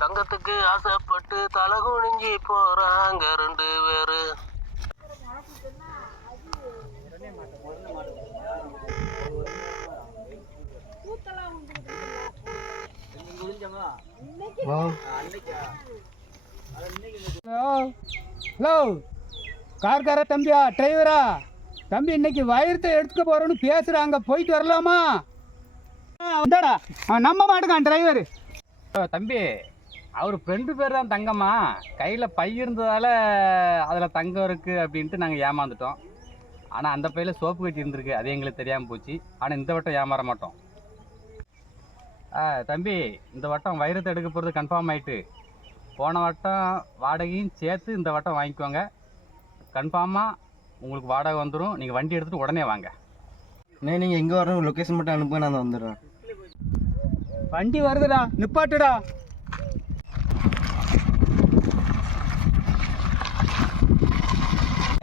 தங்கத்துக்கு ஆசைப்பட்டு தலை குனிஞ்சி போறாங்க 2 பேரு. ஹலோ, கார்கார தம்பியா, டிரைவரா தம்பி, இன்னைக்கு வயிறத்தை எடுத்துக்க போறோன்னு பேசுறாங்க, போயிட்டு வரலாமா? வந்தாடா, நம்ப மாட்டேங்கான் டிரைவர். தம்பி, அவர் ஃப்ரெண்டு பேர் தான் தங்கம்மா. கையில் பை இருந்ததால் அதில் தங்கம் இருக்குது அப்படின்ட்டு நாங்கள் ஏமாந்துட்டோம். ஆனால் அந்த பையில் சோப்பு கட்டி இருந்திருக்கு, அது எங்களுக்கு தெரியாமல் போச்சு. ஆனால் இந்த வட்டம் ஏமாற மாட்டோம். தம்பி, இந்த வட்டம் வைரத்தை எடுக்க போகிறது கன்ஃபார்ம் ஆகிட்டு. போன வட்டம் வாடகையும் சேர்த்து இந்த வட்டம் வாங்கிக்கோங்க. கன்ஃபார்மாக உங்களுக்கு வாடகை வந்துடும். நீங்கள் வண்டி எடுத்துகிட்டு உடனே வாங்க. நீங்கள் எங்கே வரணும், லொக்கேஷன் மட்டும் அனுப்புங்க, நான் வந்துடுறேன். வண்டி வருதுடா, நிப்பாட்டுடா.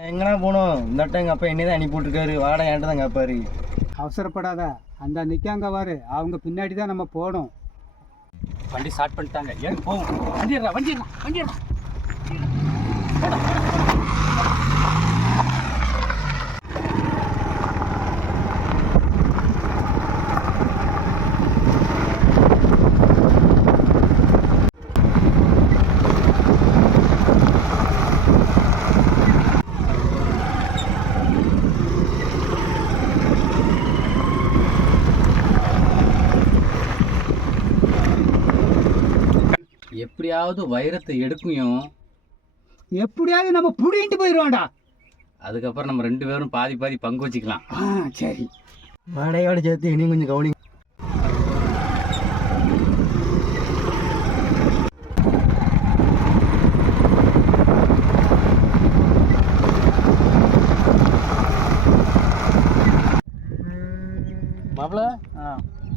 எங்கண்ணா போகணும்? இந்த வட்டம் எங்கள் அப்பா என்னதான் அனுப்பி விட்டுருக்காரு, வாடகை என்கிட்ட தான் கேட்பாரு. அவசரப்படாத, அந்த நிற்காங்க வாரு, அவங்க பின்னாடி தான் நம்ம போகணும். வண்டி ஸ்டார்ட் பண்ணிட்டாங்க, ஏன் போகும். வண்டி எப்படியாவது வைரத்தை எடுக்கும். எப்படியாவது நம்ம புடிங்கிட்டு போயிடுவோம்டா. அதுக்கப்புறம் நம்ம 2 பேரும் பாதி பாதி பங்கு வச்சுக்கலாம். சரி, வாடகையோட சேர்த்து இனியும் கொஞ்சம் கவனி. மாப்பிள,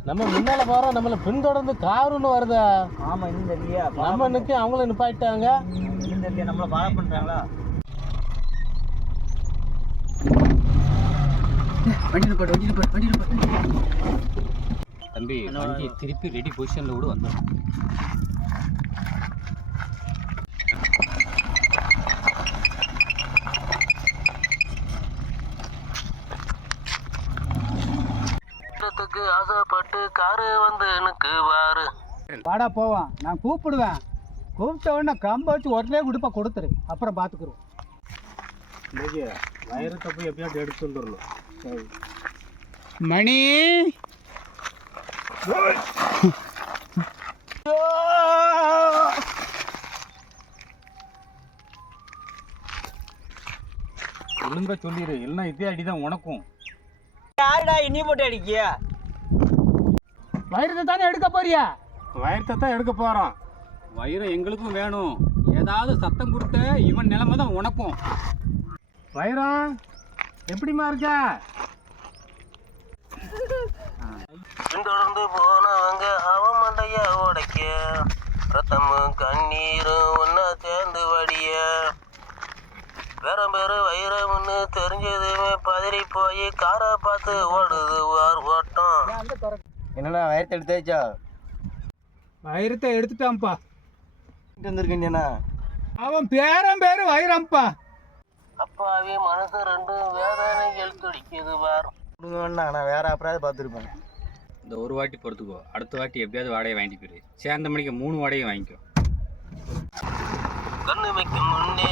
நம்ம முன்னால போறோம், நம்மள பின்தொடர்ந்து காருன்னு வருதா? ஆமாம், இன்னும் தெரியலையா? நம்ம நிற்க அவங்களும் நிப்பாட்டாங்க. இன்னும் தெரியலையா, நம்மளை ஃபாலோ பண்ணுறாங்களா? தம்பி, வண்டியை திருப்பி ரெடி பொசிஷனில் கூட வந்துடும். ஆசைப்பட்டு காரு வந்து எனக்கு வாரு. வாடா போவான், நான் கூப்பிடுவேன். கூப்பிட்ட உடனே கம்ப வச்சு உடனே கொடுத்துரு, அப்புறம் பார்த்துக்குறோம். வைரத்தை போய் எப்படியாவது எடுத்து வந்துடணும். மணி, ஒழுங்கா சொல்லிடு, இல்லைன்னா இதே அடிதான் உனக்கும். யாருடா இன்னி போட்டு அடிக்கியா? வைரத்தை தானே எடுக்க போறியா? வைரத்தை தான் எடுக்க போகிறோம். வைரம் எங்களுக்கும் வேணும். ஏதாவது சத்தம் கொடுத்த இவன் நிலைமை தான் உனக்கும். வைரம் எப்படிமா இருக்க? பின்தொடர்ந்து போனவங்க அவன் மண்டைய உடைக்க, ரத்தமும் கண்ணீரும் ஒன்னா சேர்ந்து வடிய, பேரு வைரம்னு தெரிஞ்சதுமே பதறி போய் காரை பார்த்து ஓடுது ஓட்டம். என்னண்ணா, வைரத்தை எடுத்தாச்சா? வைரத்தை எடுத்துட்டான்ப்பா. வந்திருக்கேன்ண்ணா. அவன் பேரு வைரம்ப்பா. அப்பாவி மனசு 2 வேதனைகள் துடிக்குது பார். நான் வேற அப்புறம் பார்த்துருப்பேன். இந்த ஒரு வாட்டி பொறுத்துக்கோ, அடுத்த வாட்டி எப்படியாவது வாடகை வாங்கிட்டு போயிரு. சேர்ந்த மணிக்கு 3 வாடகை வாங்கிக்கோ. கண்ணு வைக்கும் முன்னே